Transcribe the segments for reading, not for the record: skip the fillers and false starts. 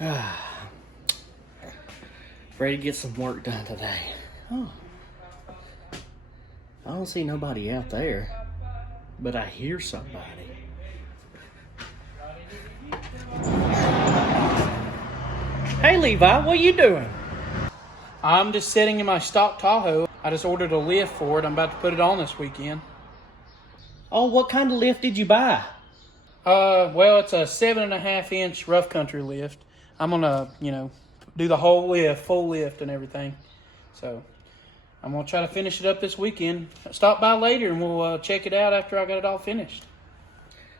Ready to get some work done today. Oh, I don't see nobody out there, but I hear somebody. Hey Levi, what you doing? I'm just sitting in my stock Tahoe. I just ordered a lift for it. I'm about to put it on this weekend. Oh, what kind of lift did you buy? Well, it's a 7.5-inch rough country lift. I'm gonna, do the whole lift, full lift and everything. So I'm gonna try to finish it up this weekend. Stop by later and we'll check it out after I got it all finished.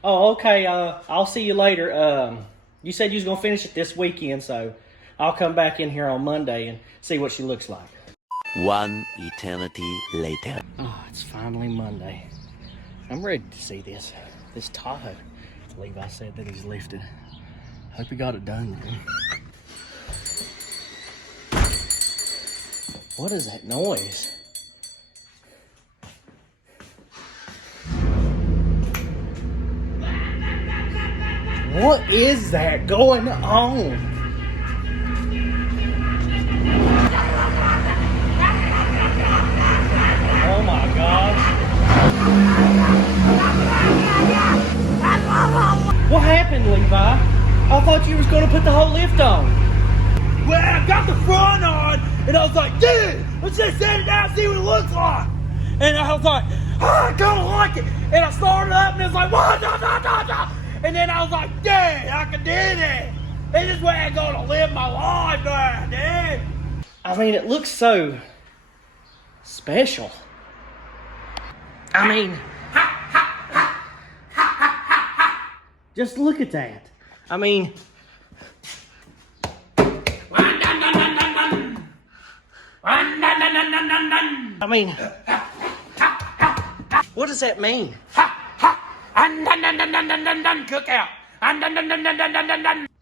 Oh, okay. I'll see you later. You said you was gonna finish it this weekend, so I'll come back in here on Monday and see what she looks like. One eternity later. Oh, it's finally Monday. I'm ready to see this Tahoe. Levi said that he's lifted. Hope he got it done then. What is that noise? What is that going on? Oh my gosh. What happened, Levi? I thought you was going to put the whole lift on. Well, I got the front on, and I was like, dude, let's just set it down and see what it looks like. And I was like, I kind of like it. And I started up, and it was like, what? And then I was like, dude, I can do this. This is where I'm going to live my life, man, dude. I mean, it looks so special. I mean, just look at that. I mean, what does that mean? Cookout.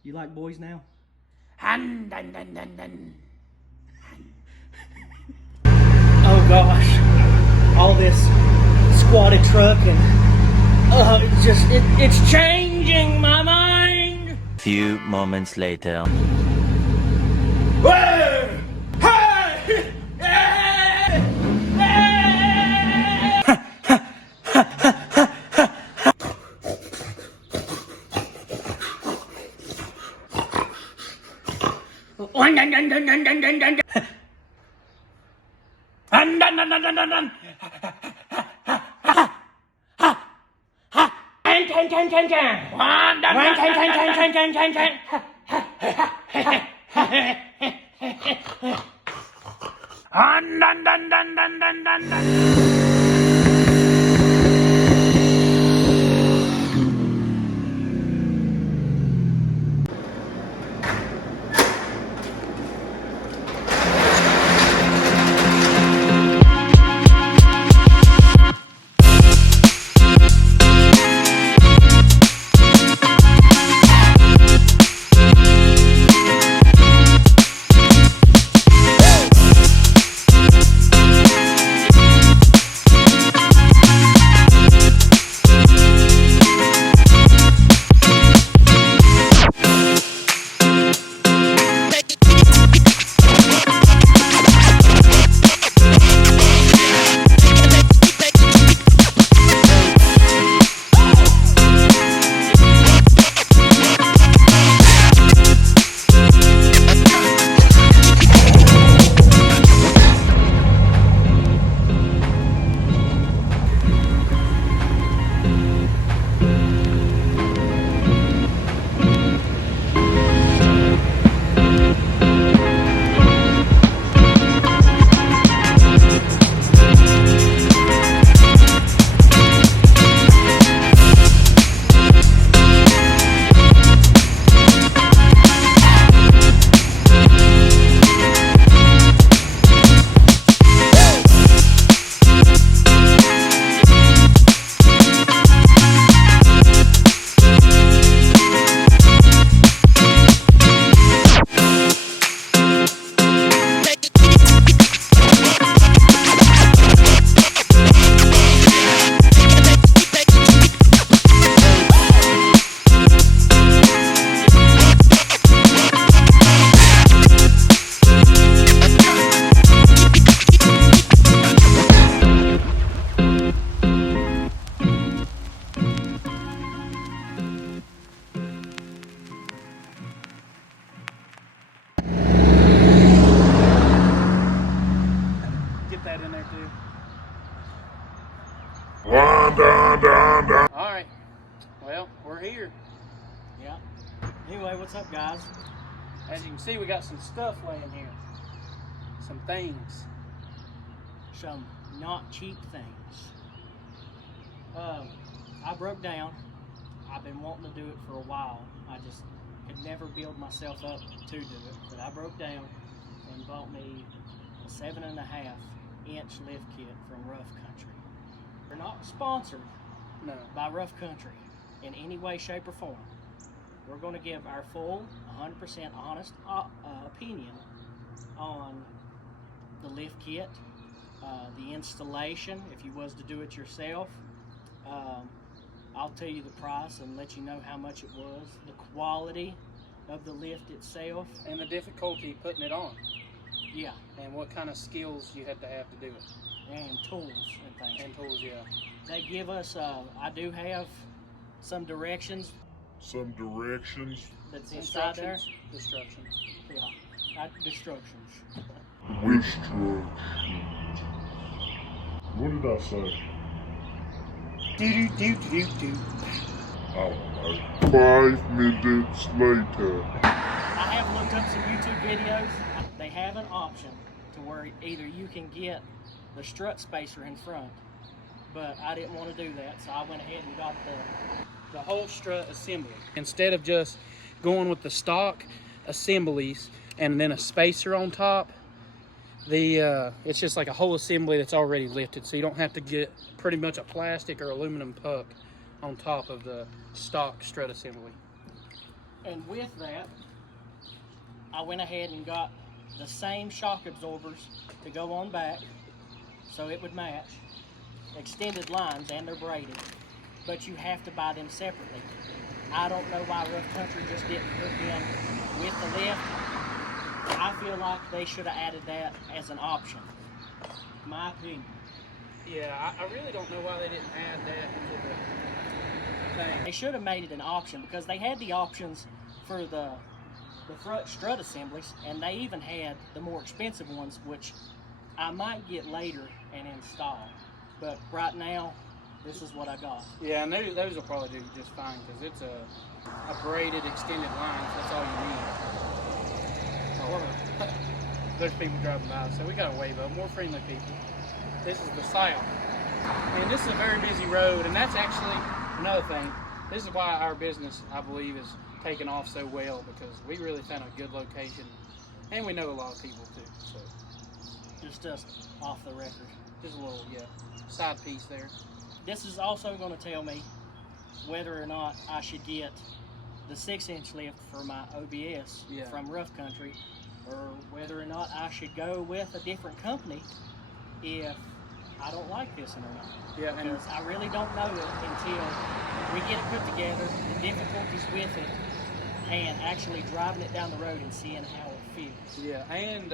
You like boys now? Oh gosh, all this squatted truck and it's changing my mind. Few moments later. Hey! Hey! up, guys? As you can see, we got some stuff laying here. Some things. Some not cheap things. I broke down. I've been wanting to do it for a while. I just could never build myself up to do it. But I broke down and bought me a 7.5 inch lift kit from Rough Country. We're not sponsored No. by Rough Country in any way, shape, or form. We're going to give our full, 100% honest opinion on the lift kit, the installation, if you was to do it yourself. I'll tell you the price and let you know how much it was, the quality of the lift itself. And the difficulty putting it on. Yeah, And what kind of skills you have to do it. and tools and things. And tools, yeah. They give us, I do have some directions that's inside there. Instructions. Yeah, not destructions. Instructions. What did I say? Do. I don't know. 5 minutes later. I have looked up some YouTube videos. They have an option to where either you can get the strut spacer in front, but I didn't want to do that, so I went ahead and got The whole strut assembly. Instead of just going with the stock assemblies and then a spacer on top, it's just like a whole assembly that's already lifted, so you don't have to get pretty much a plastic or aluminum puck on top of the stock strut assembly. And with that, I went ahead and got the same shock absorbers to go on back so it would match. Extended lines, and they're braided, but you have to buy them separately. I don't know why Rough Country just didn't put them with the lift. I feel like they should have added that as an option. My opinion. Yeah, I really don't know why they didn't add that into the thing. They should have made it an option because they had the options for the front strut assemblies, and they even had the more expensive ones, which I might get later and install. But right now, this is what I got. Yeah, and those will probably do just fine because it's a braided extended line, so that's all you need. Oh, there's people driving by, so we got to wave up. More friendly people. This is the south. And this is a very busy road, and that's actually another thing. This is why our business, I believe, is taking off so well, because we really found a good location, and we know a lot of people too. So Just off the record. just a little, side piece there. This is also going to tell me whether or not I should get the 6-inch lift for my OBS from Rough Country, or whether or not I should go with a different company if I don't like this one or not. Yeah, and Because I really don't know it until we get it put together, the difficulties with it, and actually driving it down the road and seeing how it feels. yeah, and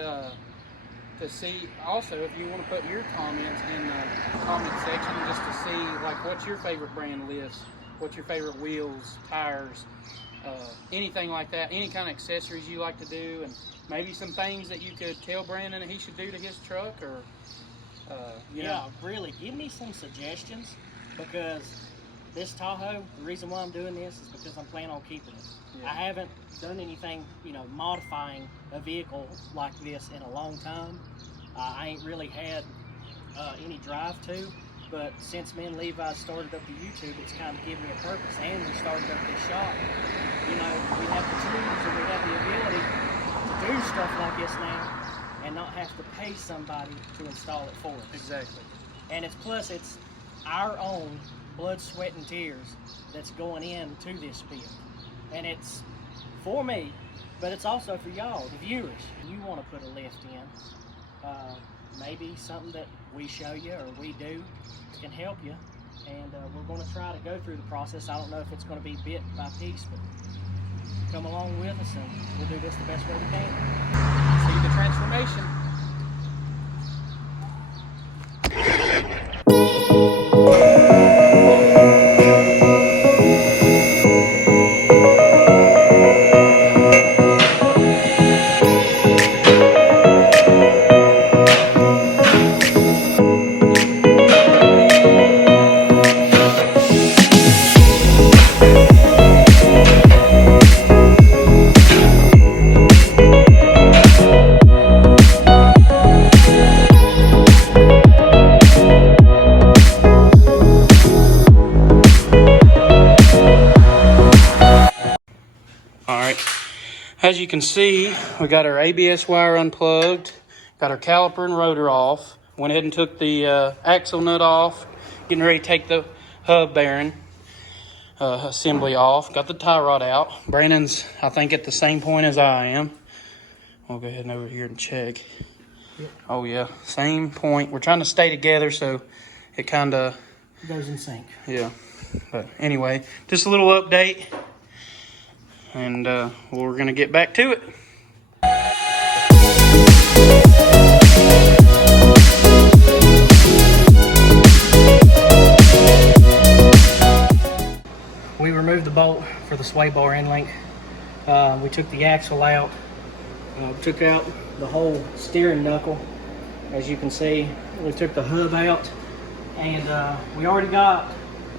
to see also if you want to put your comments in the comment section just to see like what's your favorite brand lifts, what's your favorite wheels, tires, anything like that, any kind of accessories you like to do, and maybe some things that you could tell Brandon that he should do to his truck, or you know. Really, give me some suggestions, because this Tahoe, the reason why I'm doing this is because I'm planning on keeping it. Yeah. I haven't done anything, modifying a vehicle like this in a long time. I ain't really had any drive to, but since me and Levi started up the YouTube, it's kind of given me a purpose, and we started up this shop. We have the tools and we have the ability to do stuff like this now and not have to pay somebody to install it for us. Exactly. And it's our own blood, sweat, and tears that's going into this build. And it's for me, but it's also for y'all, the viewers. You want to put a lift in, maybe something that we show you or we do can help you. And we're going to try to go through the process. I don't know if it's going to be bit by piece, but come along with us and we'll do this the best way we can. See the transformation. As you can see, we got our ABS wire unplugged, got our caliper and rotor off, went ahead and took the axle nut off, getting ready to take the hub bearing assembly off, got the tie rod out. Brandon's, I think, at the same point as I am. I'll go ahead and over here and check. Yep. Oh yeah, same point. We're trying to stay together so it kind of goes in sync. Yeah, but anyway, just a little update, and we're gonna get back to it. We removed the bolt for the sway bar end link. We took the axle out, took out the whole steering knuckle. As you can see, we took the hub out, and we already got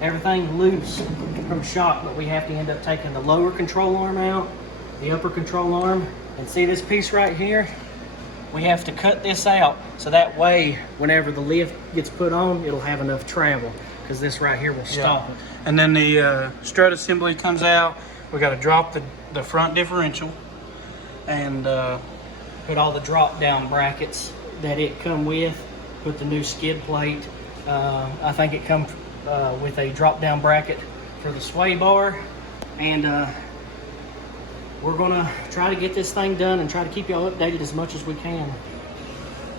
everything loose from shop, but we have to end up taking the lower control arm out, the upper control arm, and see this piece right here? We have to cut this out so that way whenever the lift gets put on, it'll have enough travel, because this right here will stop it. And then the strut assembly comes out. We got to drop the front differential and put all the drop down brackets that it come with, put the new skid plate. I think it comes with a drop down bracket for the sway bar, and we're gonna try to get this thing done and try to keep y'all updated as much as we can.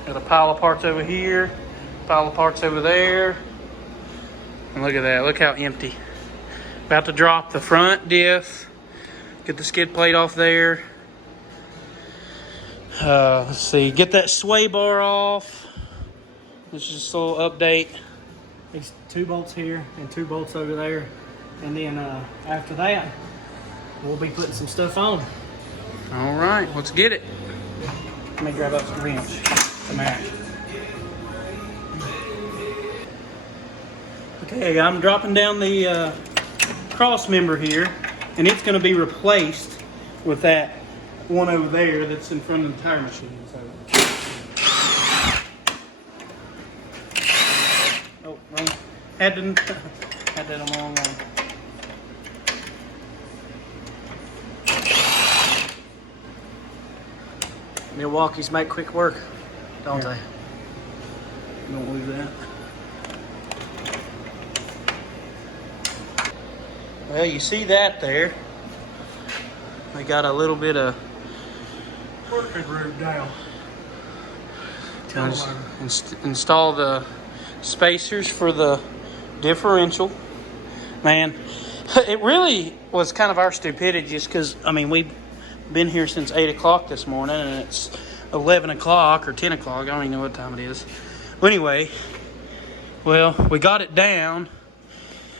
got a pile of parts over here, pile of parts over there, and look at that, look how empty. About to drop the front diff, get the skid plate off there. Let's see, get that sway bar off. This is just a little update. These 2 bolts here and 2 bolts over there, and then after that we'll be putting some stuff on. All right, let's get it. Let me grab up some wrench to match. Okay, I'm dropping down the cross member here, and it's going to be replaced with that one over there that's in front of the tire machine. So. Oh, wrong. Had that on the wrong one. Milwaukee's make quick work, don't Yeah. they? Don't lose that. Well, you see that there. We got a little bit of Working room down. install the spacers for the differential. Man, it really was kind of our stupidity, just because, I mean, we've been here since 8 o'clock this morning, and it's 11 o'clock or 10 o'clock. I don't even know what time it is. Well, anyway, well, we got it down,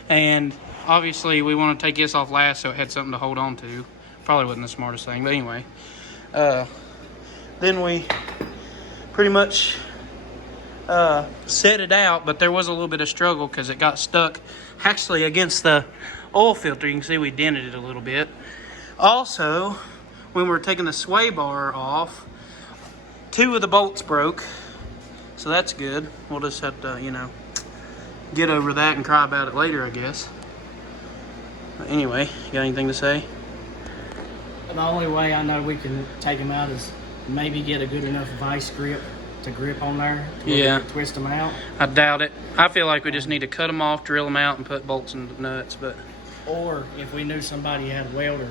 and obviously we want to take this off last so it had something to hold on to. Probably wasn't the smartest thing, but anyway. Then we pretty much set it out, but there was a little bit of struggle because it got stuck actually against the oil filter. You can see we dented it a little bit. Also, when we were taking the sway bar off, 2 of the bolts broke, so that's good. We'll just have to, you know, get over that and cry about it later, I guess. But anyway, you got anything to say? The only way I know we can take them out is maybe get a good enough vice grip to grip on there. To where we can twist them out. I doubt it. I feel like we just need to cut them off, drill them out, and put bolts and nuts. But Or if we knew somebody had a welder,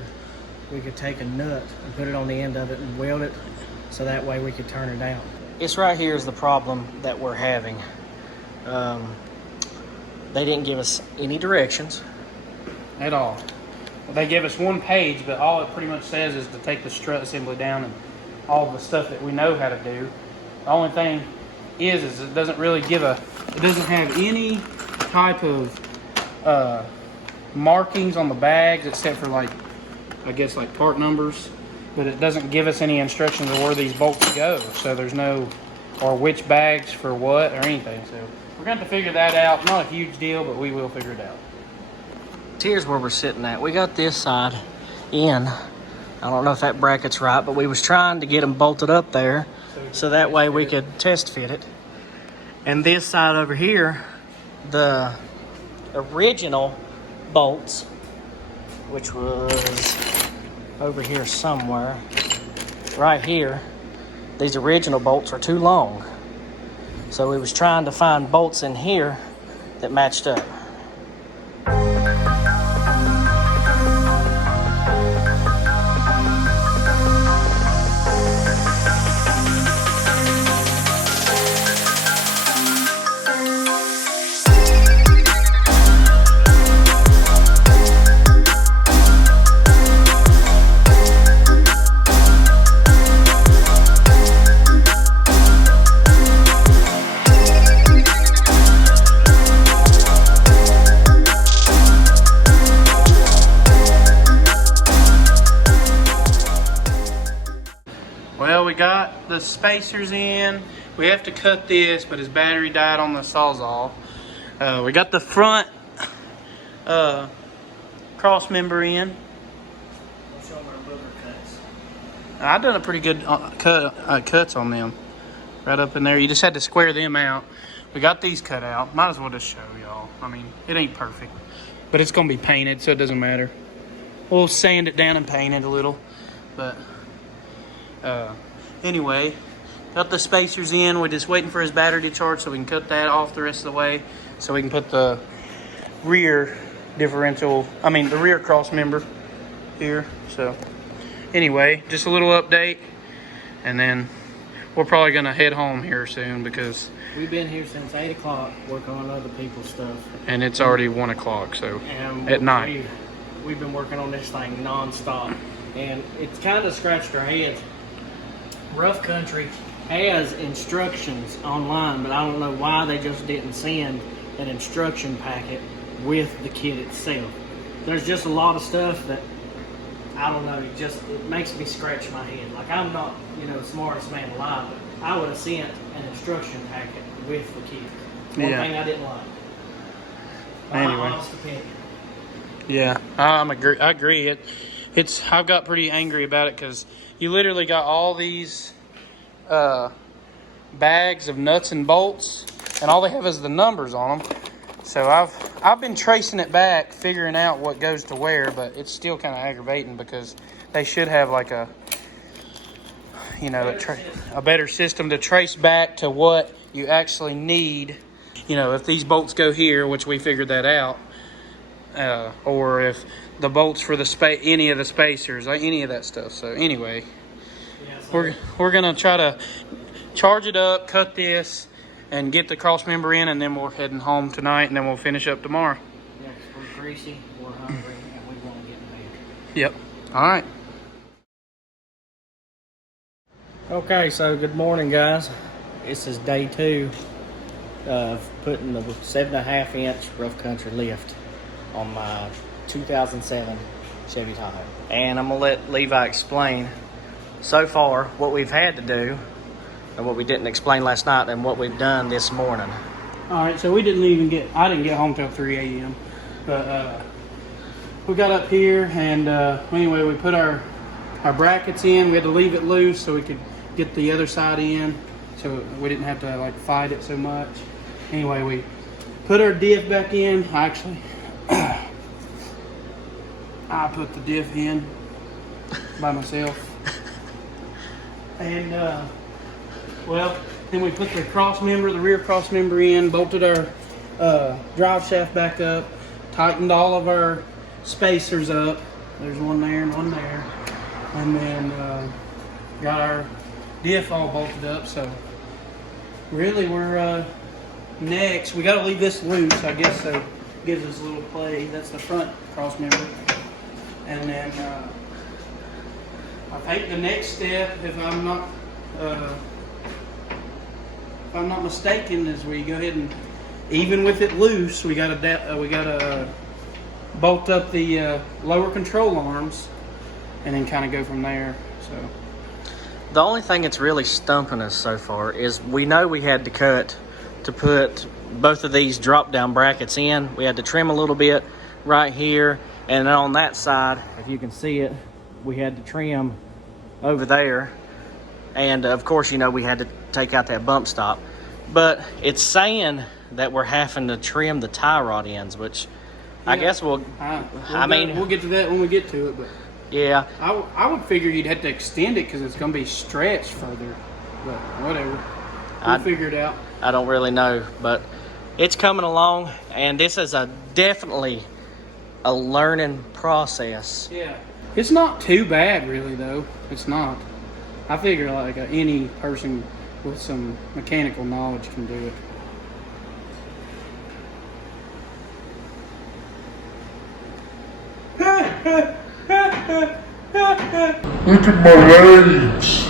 we could take a nut and put it on the end of it and weld it, so that way we could turn it out. This right here is the problem that we're having. They didn't give us any directions. at all. They give us 1 page, but all it pretty much says is to take the strut assembly down and all the stuff that we know how to do. The only thing is it doesn't really give it doesn't have any type of markings on the bags except for, like, I guess, like part numbers, but it doesn't give us any instructions of where these bolts go. So there's no, or which bags for what or anything. So we're going to have to figure that out. Not a huge deal, but we will figure it out. Here's where we're sitting at. We got this side in. I don't know if that bracket's right, but we was trying to get them bolted up there so that way we could test fit it. And this side over here, the original bolts, which was over here somewhere. Right here, these original bolts are too long. So we was trying to find bolts in here that matched up. Well, we got the spacers in. We have to cut this, but his battery died on the Sawzall. We got the front cross member in. I'll show them our booger cuts. I've done a pretty good cuts on them. Right up in there. You just had to square them out. We got these cut out. Might as well just show y'all. I mean, it ain't perfect, but it's going to be painted, so it doesn't matter. We'll sand it down and paint it a little, but... anyway, got the spacers in. We're just waiting for his battery to charge so we can cut that off the rest of the way so we can put the rear differential, the rear cross member here. So anyway, just a little update, and then we're probably gonna head home here soon because we've been here since 8 o'clock working on other people's stuff, and it's already 1 o'clock, so and at night we've been working on this thing non-stop, and it's kind of scratched our heads. Rough Country has instructions online, but I don't know why they just didn't send an instruction packet with the kit itself. There's just a lot of stuff that, I don't know, it makes me scratch my head. Like, I'm not, the smartest man alive, but I would have sent an instruction packet with the kit. One thing I didn't like. Anyway. My honest opinion. Yeah, I agree. I've got pretty angry about it because you literally got all these bags of nuts and bolts, and all they have is the numbers on them. So I've been tracing it back, figuring out what goes to where, but it's still kind of aggravating because they should have like a better system to trace back to what you actually need. If these bolts go here, which we figured that out, or if the bolts for any of the spacers, any of that stuff. So anyway, we're gonna try to charge it up, cut this, and get the cross member in, and then we're heading home tonight, and then we'll finish up tomorrow. Yeah, 'cause we're greasy, we're hungry, and we want to get in bed. Yep. All right. Okay, so good morning, guys. This is day 2 of putting the 7.5 inch Rough Country lift on my 2007 Chevy Tahoe. And I'm going to let Levi explain so far what we've had to do and what we didn't explain last night and what we've done this morning. All right, so I didn't get home till 3 a.m. But we got up here, and anyway, we put our brackets in. We had to leave it loose so we could get the other side in, so we didn't have to fight it so much. Anyway, we put our diff back in. Actually, I put the diff in by myself. And then we put the rear cross member in, bolted our drive shaft back up, tightened all of our spacers up. There's one there and one there. And then got our diff all bolted up. So really we're next. We got to leave this loose, I guess, so it gives us a little play. That's the front cross member. And then I think the next step, if I'm not mistaken, is we go ahead and, even with it loose, we got to bolt up the lower control arms, and then kind of go from there. So the only thing that's really stumping us so far is we know we had to cut to put both of these drop down brackets in. We had to trim a little bit right here, and then on that side, if you can see it, we had to trim over there. And of course, we had to take out that bump stop. But it's saying that we're having to trim the tie rod ends, which I guess we'll get to that when we get to it. But Yeah. I would figure you'd have to extend it because it's going to be stretched further. But whatever. We'll figure it out. I don't really know, but it's coming along, and this is definitely a learning process. Yeah. It's not too bad, really, though. It's not. I figure like any person with some mechanical knowledge can do it. Look at my legs.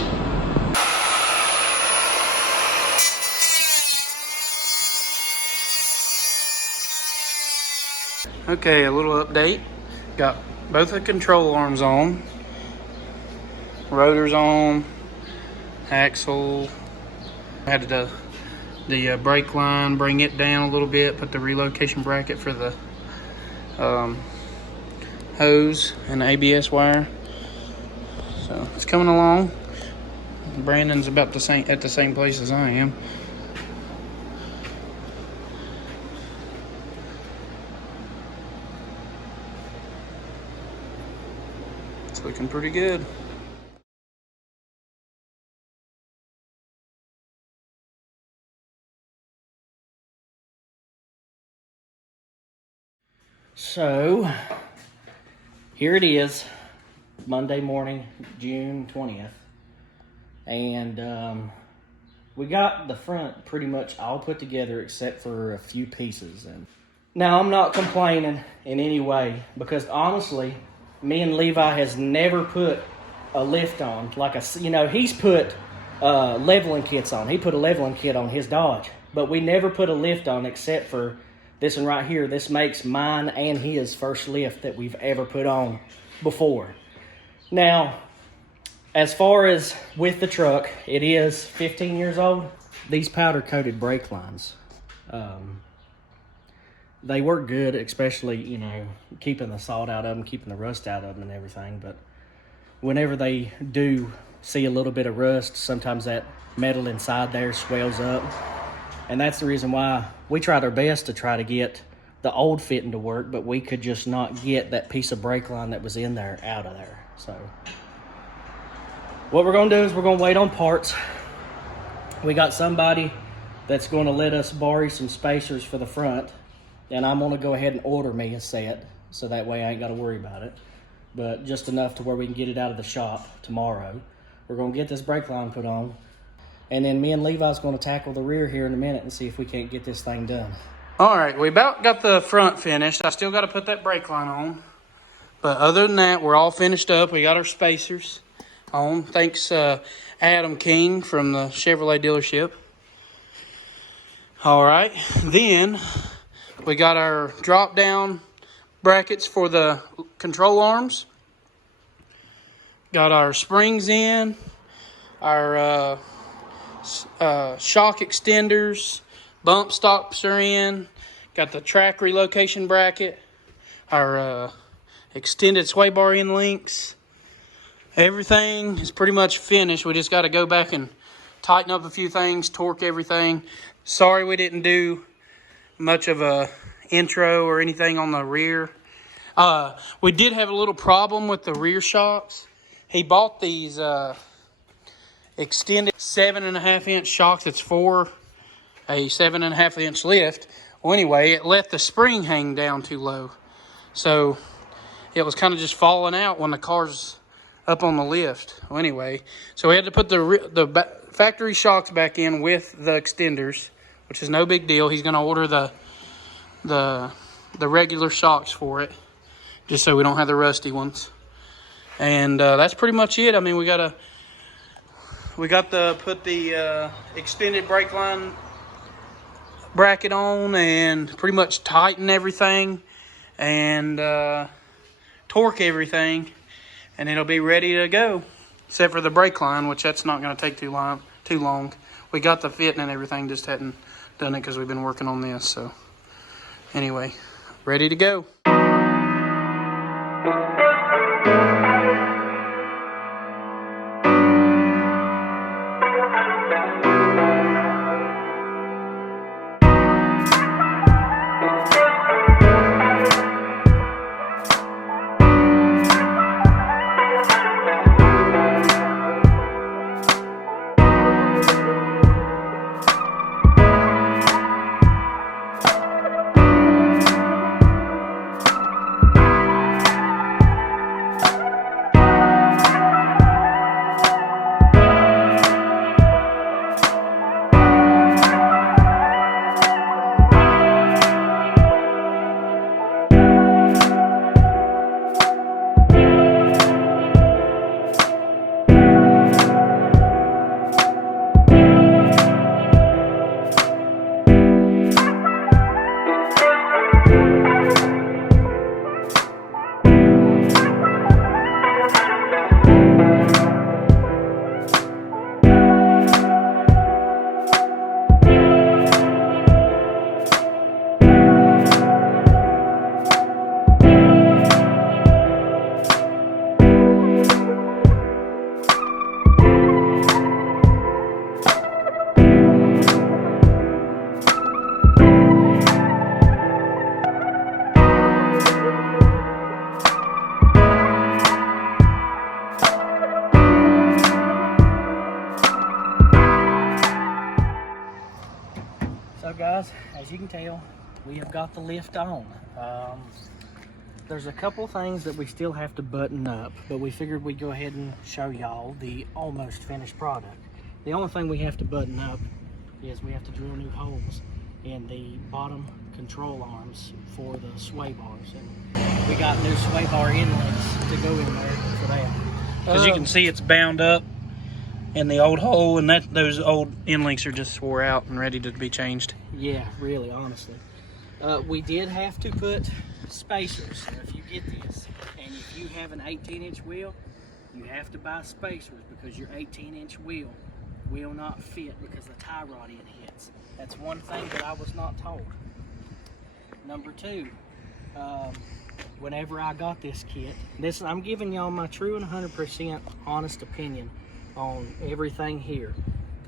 Okay, a little update. Got both the control arms on, rotors on, axle. Had the brake line, bring it down a little bit, put the relocation bracket for the hose and the ABS wire. So it's coming along. Brandon's about at the same place as I am. It's looking pretty good. So, here it is, Monday morning, June 20th. And we got the front pretty much all put together except for a few pieces. And now, I'm not complaining in any way because honestly, me and Levi has never put a lift on. He's put leveling kits on. He put a leveling kit on his Dodge. But we never put a lift on except for this one right here. This makes mine and his first lift that we've ever put on before. Now, as far as with the truck, it is 15 years old. These powder-coated brake lines, they work good, especially, keeping the salt out of them, keeping the rust out of them and everything. But whenever they do see a little bit of rust, sometimes that metal inside there swells up. And that's the reason why we tried our best to try to get the old fitting to work, but we could just not get that piece of brake line that was in there out of there. So what we're going to do is we're going to wait on parts. We got somebody that's going to let us borrow some spacers for the front, and I'm going to go ahead and order me a set so that way I ain't got to worry about it. But just enough to where we can get it out of the shop tomorrow. We're going to get this brake line put on. And then me and Levi's going to tackle the rear here in a minute and see if we can't get this thing done. All right, we about got the front finished. I still got to put that brake line on. But other than that, we're all finished up. We got our spacers on. Thanks, Adam King from the Chevrolet dealership. All right, then we got our drop-down brackets for the control arms. Got our springs in. Our shock extenders, bump stops are in, got the track relocation bracket, our extended sway bar end links. Everything is pretty much finished. We just got to go back and tighten up a few things, torque everything. Sorry we didn't do much of a intro or anything on the rear. We did have a little problem with the rear shocks. He bought these extended 7.5 inch shocks. It's for a 7.5 inch lift. Well, anyway, it let the spring hang down too low, so it was kind of just falling out when the car's up on the lift. Well, anyway, so we had to put the factory shocks back in with the extenders, which is no big deal. He's going to order the regular shocks for it, just so we don't have the rusty ones. And that's pretty much it. I mean, we got to put the extended brake line bracket on and pretty much tighten everything and torque everything, and it'll be ready to go, except for the brake line, which that's not going to take too long. We got the fitting and everything, just hadn't done it because we've been working on this. So anyway, ready to go. guys, as you can tell, we have got the lift on. There's a couple things that we still have to button up, but we figured we'd go ahead and show y'all the almost finished product. The only thing we have to button up is we have to drill new holes in the bottom control arms for the sway bars. And we got new sway bar inlets to go in there for that. As you can see, it's bound up in the old hole, and those old end links are just wore out and ready to be changed. Yeah, really, honestly. We did have to put spacers. So if you get this, and if you have an 18-inch wheel, you have to buy spacers because your 18-inch wheel will not fit because the tie rod end hits. That's one thing that I was not told. Number two, whenever I got this kit, I'm giving y'all my true and 100% honest opinion on everything here.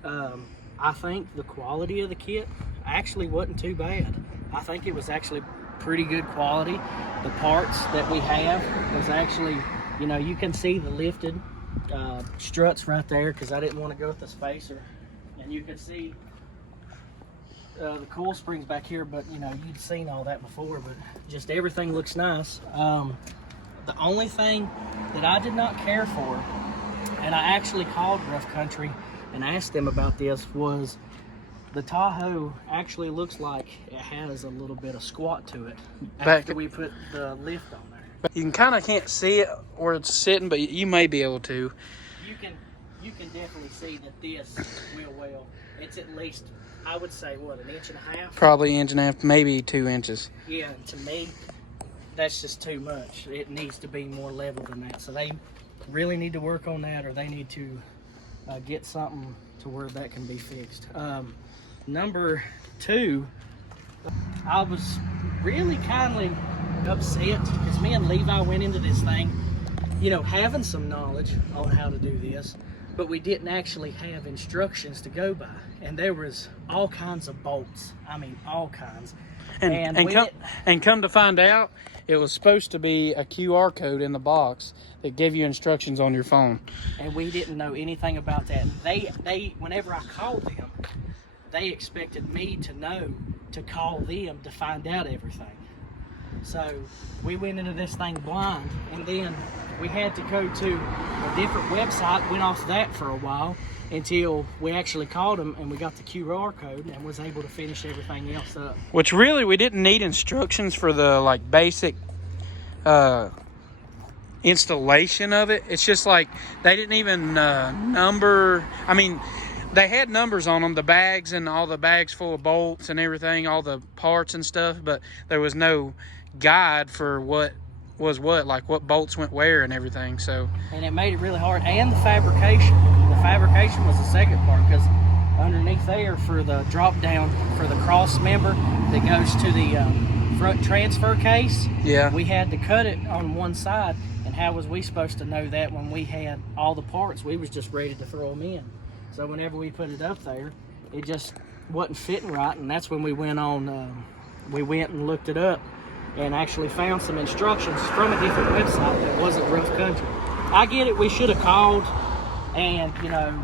I think the quality of the kit actually wasn't too bad. I think it was actually pretty good quality. The parts that we have was actually, you know, you can see the lifted struts right there because I didn't want to go with the spacer. And you can see the coil springs back here, but you know, you'd seen all that before, but just everything looks nice. The only thing that I did not care for, and I actually called Rough Country and asked them about this, was the Tahoe actually looks like it has a little bit of squat to it after we put the lift on there. You can't see it where it's sitting, but you may be able to. You can definitely see that this wheel well, it's at least, I would say, what, 1.5 inches? Probably 1.5 inches, maybe 2 inches. Yeah, to me, that's just too much. It needs to be more level than that. So they really need to work on that, or they need to get something to where that can be fixed. Number two, I was really kindly upset because me and Levi went into this thing, you know, having some knowledge on how to do this, but we didn't actually have instructions to go by. And there was all kinds of bolts. I mean, all kinds. And come to find out, it was supposed to be a QR code in the box that gave you instructions on your phone. And we didn't know anything about that. They whenever I called them, they expected me to know to call them to find out everything. So we went into this thing blind, and then we had to go to a different website, went off that for a while until we actually called them and we got the QR code and was able to finish everything else up. Which really, we didn't need instructions for the like basic installation of it. It's just like they didn't even number. I mean, they had numbers on them, the bags and all the bags full of bolts and everything, all the parts and stuff, but there was no guide for what was what, like what bolts went where and everything. So, and it made it really hard. And the fabrication was the second part, because underneath there for the drop down for the cross member that goes to the front transfer case, yeah, we had to cut it on one side. And how was we supposed to know that when we had all the parts? We was just ready to throw them in. So whenever we put it up there, it just wasn't fitting right, and that's when we went on. We went and looked it up, and actually found some instructions from a different website that wasn't Rough Country. I get it. We should have called, and you know.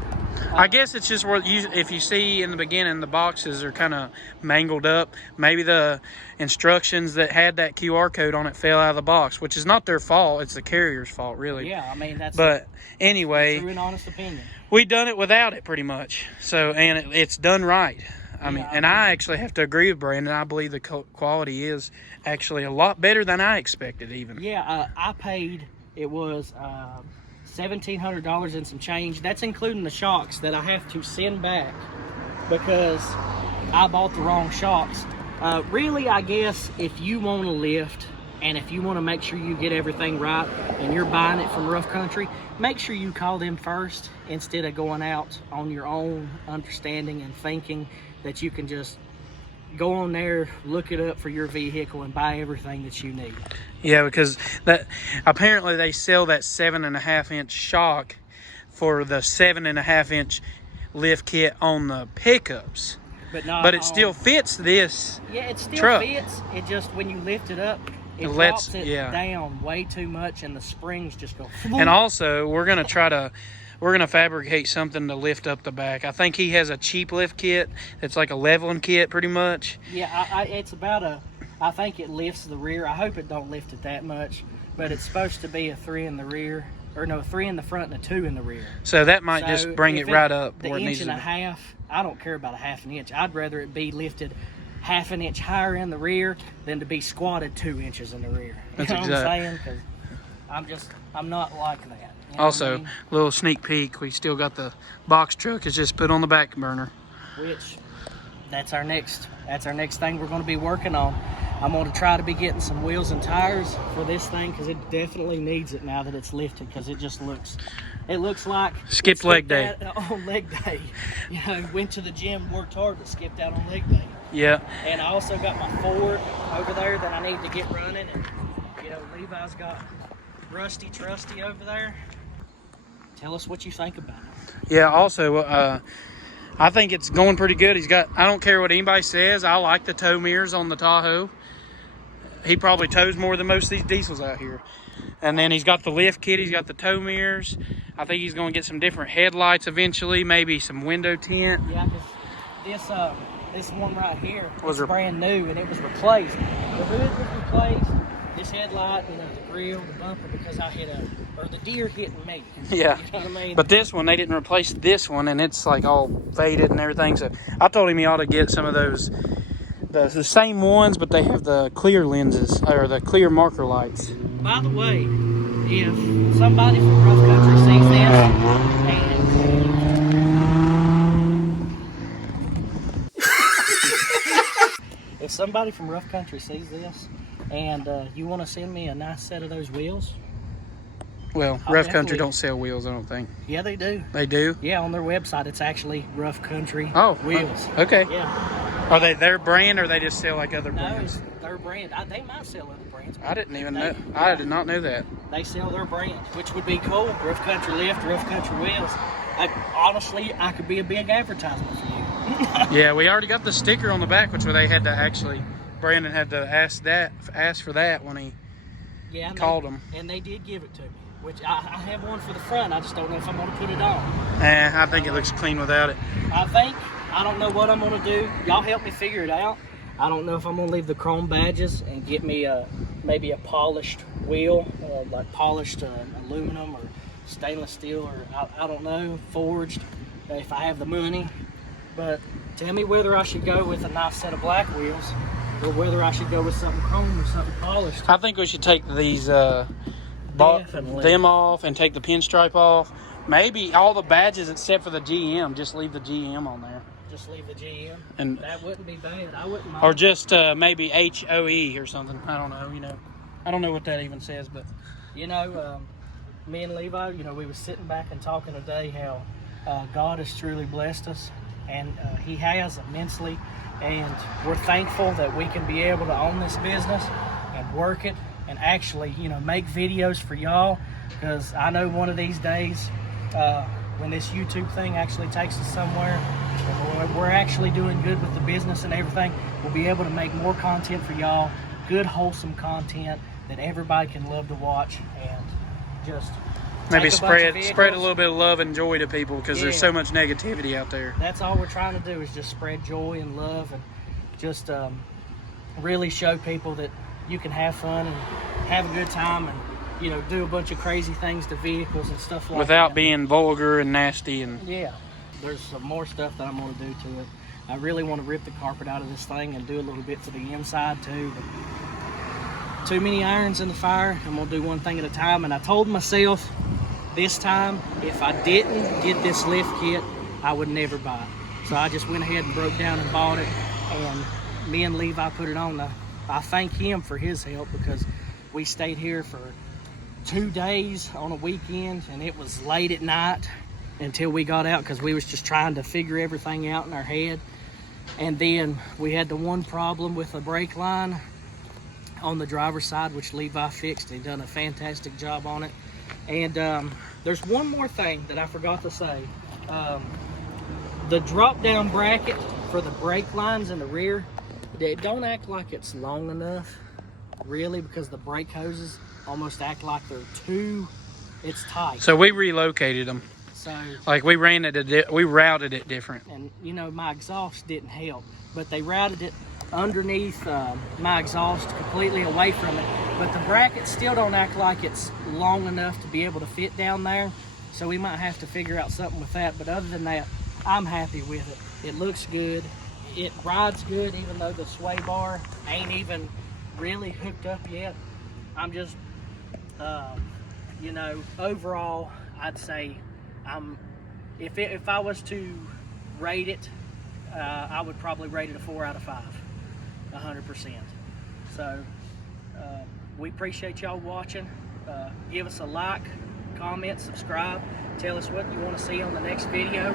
I guess it's just where if you see in the beginning the boxes are kind of mangled up, maybe the instructions that had that QR code on it fell out of the box, which is not their fault. It's the carrier's fault, really. Yeah, I mean that's. But anyway, true and honest opinion. We done it without it pretty much. So, and it's done right. I actually have to agree with Brandon. I believe the quality is actually a lot better than I expected, even. Yeah, I paid. It was $1,700 and some change. That's including the shocks that I have to send back because I bought the wrong shocks. Really, I guess if you want to lift and if you want to make sure you get everything right and you're buying it from Rough Country, make sure you call them first instead of going out on your own understanding and thinking that you can just go on there, look it up for your vehicle, and buy everything that you need. Yeah, because that apparently they sell that 7.5-inch shock for the 7.5-inch lift kit on the pickups. But it still fits this truck. Yeah, it still fits. It just, when you lift it up, it drops it down way too much, and the springs just go. And also, we're going to try to we're gonna fabricate something to lift up the back. I think he has a cheap lift kit that's like a leveling kit, pretty much. Yeah, it's about a. I think it lifts the rear. I hope it don't lift it that much, but it's supposed to be a 3 in the rear, or no, 3 in the front and a 2 in the rear. So that might just So bring if it right up the where it inch needs and to a be. half. I don't care about a half an inch. I'd rather it be lifted half an inch higher in the rear than to be squatted 2 inches in the rear. That's you know exact. what I'm saying? 'Cause I'm not like that. You know what I Also, mean? little sneak peek, we still got the box truck. It's just put on the back burner. Which that's our next thing we're going to be working on. I'm going to try to be getting some wheels and tires for this thing because it definitely needs it now that it's lifted, because it looks like Skipped leg day. on leg day. You know, went to the gym, worked hard, but skipped out on leg day. Yeah. And I also got my Ford over there that I need to get running, and you know, Levi's got Rusty Trusty over there. Tell us what you think about it. Yeah, also, I think it's going pretty good. I don't care what anybody says, I like the tow mirrors on the Tahoe. He probably tows more than most of these diesels out here. And then he's got the lift kit, he's got the tow mirrors. I think he's going to get some different headlights eventually, maybe some window tint. Yeah, because this one right here Was was brand new and it was replaced. The hood was replaced. This headlight, you know, the grill, the bumper, because the deer hitting me. Yeah. You know what I mean? But this one, they didn't replace this one, and it's like all faded and everything. So I told him he ought to get some of those, the same ones, but they have the clear lenses, or the clear marker lights. By the way, if somebody from Rough Country sees this, if somebody from Rough Country sees this, and you want to send me a nice set of those wheels, Well, I'll Rough Country definitely- don't sell wheels, I don't think. yeah, they do. They do? Yeah, on their website, it's actually Rough Country wheels. Okay. Yeah. Are they their brand, or they just sell like other No, brands? it's their brand. They might sell other brands. I didn't even know. I did not know that. They sell their brand, which would be cool. Rough Country Lift, Rough Country Wheels. Honestly, I could be a big advertisement for you. Yeah, we already got the sticker on the back, which they had to actually, Brandon had to ask for that when he Yeah, and called them. And they did give it to me, which I have one for the front. I just don't know if I'm going to put it on. I think it looks clean without it. I don't know what I'm going to do. Y'all help me figure it out. I don't know if I'm going to leave the chrome badges and get me maybe a polished wheel, like polished aluminum or stainless steel, or I don't know, forged, if I have the money. But tell me whether I should go with a nice set of black wheels or whether I should go with something chrome or something polished. I think we should take these Definitely. them off and take the pinstripe off. Maybe all the badges except for the GM, just leave the GM on there. Just leave the GM. And That wouldn't be bad. I wouldn't mind. or just maybe HOE or something. I don't know, I don't know what that even says, but You know, me and Levi, we was sitting back and talking today how God has truly blessed us, and He has immensely, and we're thankful that we can be able to own this business and work it and actually, make videos for y'all, because I know one of these days when this YouTube thing actually takes us somewhere, and we're actually doing good with the business and everything, we'll be able to make more content for y'all, good wholesome content that everybody can love to watch, and just maybe take a bunch of spread a vehicles. little bit of love and joy to people, because there's Yeah. so much negativity out there. That's all we're trying to do, is just spread joy and love, and just really show people that you can have fun and have a good time, and do a bunch of crazy things to vehicles and stuff like that Without being vulgar and nasty. And Yeah, there's some more stuff that I'm going to do to it. I really want to rip the carpet out of this thing and do a little bit to the inside too, but too many irons in the fire. I'm going to do one thing at a time, and I told myself this time, if I didn't get this lift kit, I would never buy it. So I just went ahead and broke down and bought it, and me and Levi put it on. I thank him for his help, because we stayed here for 2 days on a weekend, and it was late at night until we got out, because we was just trying to figure everything out in our head. And then we had the one problem with the brake line on the driver's side, which Levi fixed. He done a fantastic job on it. And there's one more thing that I forgot to say. The drop down bracket for the brake lines in the rear, don't act like it's long enough, really, because the brake hoses almost act like they're it's tight. so we relocated them. So Like we we routed it different. and you know, my exhaust didn't help, but they routed it underneath my exhaust, completely away from it. But the brackets still don't act like it's long enough to be able to fit down there, so we might have to figure out something with that. But other than that, I'm happy with it. It looks good, it rides good, even though the sway bar ain't even really hooked up yet. I'm just you know, overall I'd say if I was to rate it, I would probably rate it a 4 out of 5, 100%. So we appreciate y'all watching. Give us a like, comment, subscribe. Tell us what you want to see on the next video.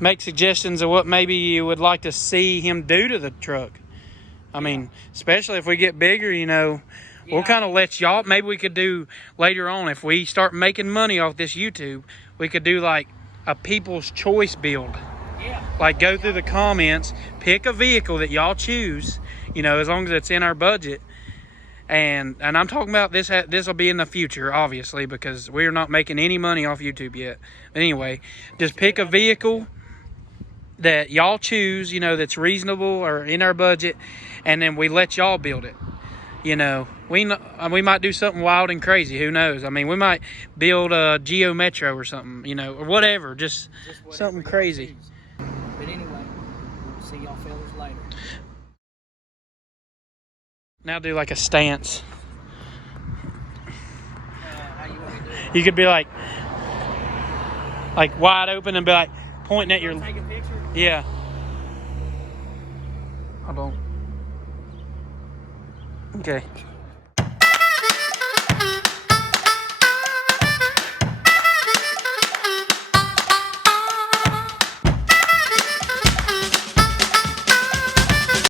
Make suggestions of what maybe you would like to see him do to the truck. I mean, especially if we get bigger, you know, we'll kind of let y'all, maybe we could do later on, if we start making money off this YouTube, we could do like a people's choice build. Yeah. Like go through the comments, pick a vehicle that y'all choose, you know, as long as it's in our budget. And I'm talking about this will be in the future, obviously, because we're not making any money off YouTube yet. But anyway, just pick a vehicle that y'all choose, you know, that's reasonable or in our budget, and then we let y'all build it. You know, we might do something wild and crazy. Who knows? I mean, we might build a Geo Metro or something, you know, or whatever. Just whatever something y'all crazy. choose. But anyway, we'll see y'all fellas later. Now do like a stance. How you want to do it? You could be like wide open and be like pointing at your. Take a picture? Yeah. Hold on. Okay.